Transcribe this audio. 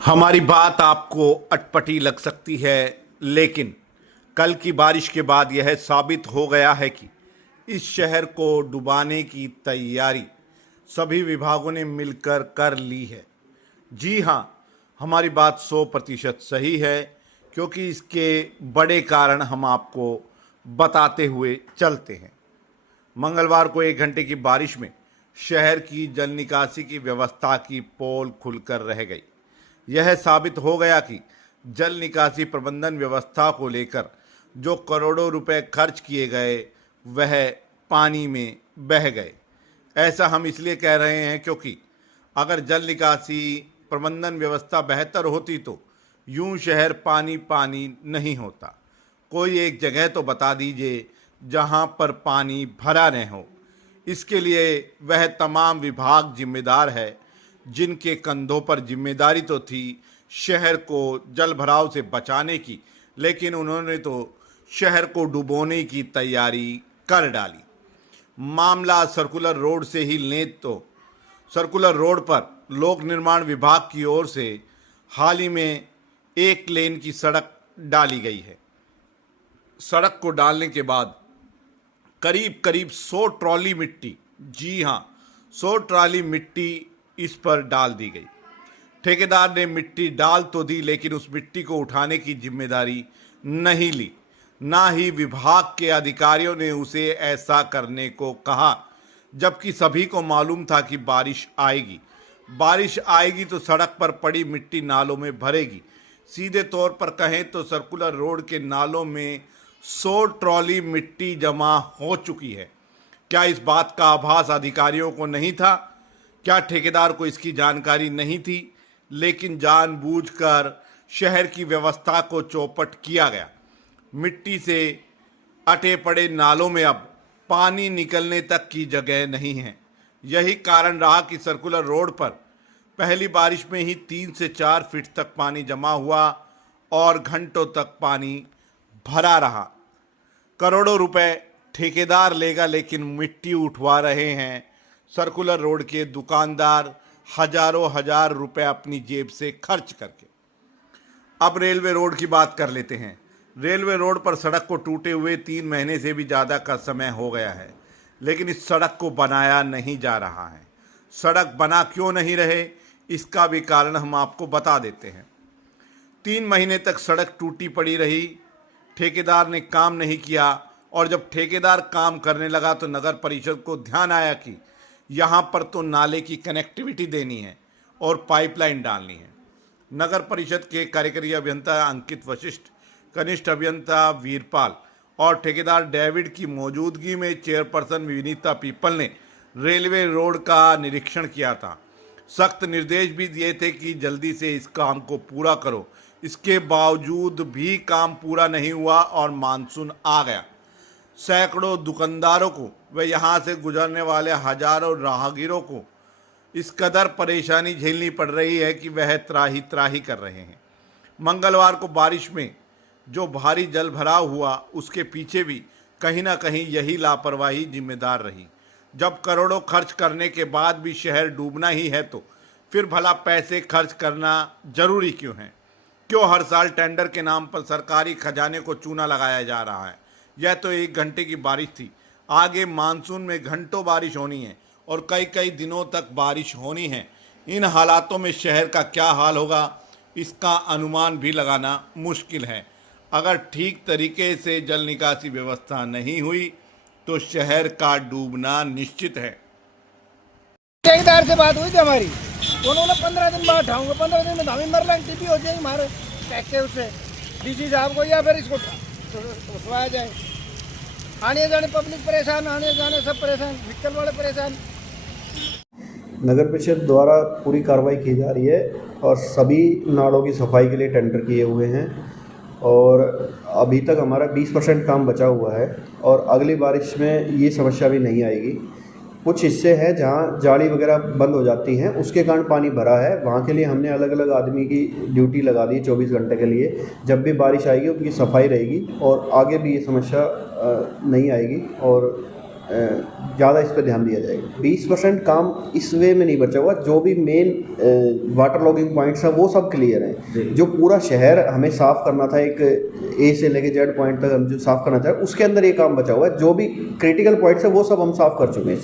हमारी बात आपको अटपटी लग सकती है, लेकिन कल की बारिश के बाद यह साबित हो गया है कि इस शहर को डुबाने की तैयारी सभी विभागों ने मिलकर कर ली है। जी हाँ, हमारी बात 100% सही है, क्योंकि इसके बड़े कारण हम आपको बताते हुए चलते हैं। मंगलवार को 1 घंटे की बारिश में शहर की जल निकासी की व्यवस्था की पोल खुलकर रह गई। यह साबित हो गया कि जल निकासी प्रबंधन व्यवस्था को लेकर जो करोड़ों रुपए खर्च किए गए वह पानी में बह गए। ऐसा हम इसलिए कह रहे हैं क्योंकि अगर जल निकासी प्रबंधन व्यवस्था बेहतर होती तो यूं शहर पानी पानी नहीं होता। कोई एक जगह तो बता दीजिए जहां पर पानी भरा न हो। इसके लिए वह तमाम विभाग जिम्मेदार है जिनके कंधों पर जिम्मेदारी तो थी शहर को जल भराव से बचाने की, लेकिन उन्होंने तो शहर को डुबोने की तैयारी कर डाली। मामला सर्कुलर रोड से ही लें तो सर्कुलर रोड पर लोक निर्माण विभाग की ओर से हाल ही में 1 लेन की सड़क डाली गई है। सड़क को डालने के बाद करीब करीब 100 ट्रॉली मिट्टी, जी हाँ 100 ट्रॉली मिट्टी इस पर डाल दी गई। ठेकेदार ने मिट्टी डाल तो दी, लेकिन उस मिट्टी को उठाने की जिम्मेदारी नहीं ली। ना ही विभाग के अधिकारियों ने उसे ऐसा करने को कहा, जबकि सभी को मालूम था कि बारिश आएगी तो सड़क पर पड़ी मिट्टी नालों में भरेगी। सीधे तौर पर कहें तो सर्कुलर रोड के नालों में 100 ट्रॉली मिट्टी जमा हो चुकी है। क्या इस बात का आभास अधिकारियों को नहीं था? क्या ठेकेदार को इसकी जानकारी नहीं थी? लेकिन जानबूझकर शहर की व्यवस्था को चौपट किया गया। मिट्टी से अटे पड़े नालों में अब पानी निकलने तक की जगह नहीं है। यही कारण रहा कि सर्कुलर रोड पर पहली बारिश में ही 3 से 4 फीट तक पानी जमा हुआ और घंटों तक पानी भरा रहा। करोड़ों रुपए ठेकेदार लेगा, लेकिन मिट्टी उठवा रहे हैं सर्कुलर रोड के दुकानदार हजारों हजार रुपए अपनी जेब से खर्च करके। अब रेलवे रोड की बात कर लेते हैं। रेलवे रोड पर सड़क को टूटे हुए 3 महीने से भी ज़्यादा का समय हो गया है, लेकिन इस सड़क को बनाया नहीं जा रहा है। सड़क बना क्यों नहीं रहे, इसका भी कारण हम आपको बता देते हैं। 3 महीने तक सड़क टूटी पड़ी रही, ठेकेदार ने काम नहीं किया, और जब ठेकेदार काम करने लगा तो नगर परिषद को ध्यान आया कि यहाँ पर तो नाले की कनेक्टिविटी देनी है और पाइपलाइन डालनी है। नगर परिषद के कार्यकारी अभियंता अंकित वशिष्ठ, कनिष्ठ अभियंता वीरपाल और ठेकेदार डेविड की मौजूदगी में चेयरपर्सन विनीता पीपल ने रेलवे रोड का निरीक्षण किया था। सख्त निर्देश भी दिए थे कि जल्दी से इस काम को पूरा करो। इसके बावजूद भी काम पूरा नहीं हुआ और मानसून आ गया। सैकड़ों दुकानदारों को व यहाँ से गुजरने वाले हजारों राहगीरों को इस कदर परेशानी झेलनी पड़ रही है कि वह त्राही त्राही कर रहे हैं। मंगलवार को बारिश में जो भारी जल भराव हुआ, उसके पीछे भी कहीं ना कहीं यही लापरवाही जिम्मेदार रही। जब करोड़ों खर्च करने के बाद भी शहर डूबना ही है तो फिर भला पैसे खर्च करना जरूरी क्यों है? क्यों हर साल टेंडर के नाम पर सरकारी खजाने को चूना लगाया जा रहा है? यह तो 1 घंटे की बारिश थी, आगे मानसून में घंटों बारिश होनी है और कई कई दिनों तक बारिश होनी है। इन हालातों में शहर का क्या हाल होगा, इसका अनुमान भी लगाना मुश्किल है। अगर ठीक तरीके से जल निकासी व्यवस्था नहीं हुई तो शहर का डूबना निश्चित है। ठेकेदार से बात हुई थी हमारी, उन्होंने 15 दिन बाद उठाऊंगा, 15 दिन में धामी मर लाइन टीपी हो जाएगी हमारे टैक्स से उससे डीसी साहब को, या फिर इसको उठवाया जाए। आने जाने पब्लिक परेशान, आने जाने सब परेशान, व्हीकल वाले परेशान। नगर परिषद द्वारा पूरी कार्रवाई की जा रही है और सभी नालों की सफाई के लिए टेंडर किए हुए हैं और अभी तक हमारा 20% काम बचा हुआ है और अगली बारिश में ये समस्या भी नहीं आएगी। कुछ हिस्से हैं जहाँ जाली वगैरह बंद हो जाती हैं, उसके कारण पानी भरा है, वहाँ के लिए हमने अलग अलग आदमी की ड्यूटी लगा दी 24 घंटे के लिए। जब भी बारिश आएगी उनकी सफाई रहेगी और आगे भी ये समस्या नहीं आएगी और ज़्यादा इस पर ध्यान दिया जाएगा। 20% काम इस वे में नहीं बचा हुआ, जो भी मेन वाटर लॉगिंग पॉइंट्स हैं वो सब क्लियर हैं। जो पूरा शहर हमें साफ़ करना था, एक ए से लेके जेड पॉइंट तक हम जो साफ़ करना चाह रहे हैं, उसके अंदर ये काम बचा हुआ है। जो भी क्रिटिकल पॉइंट्स है वो सब हम साफ़ कर चुके हैं।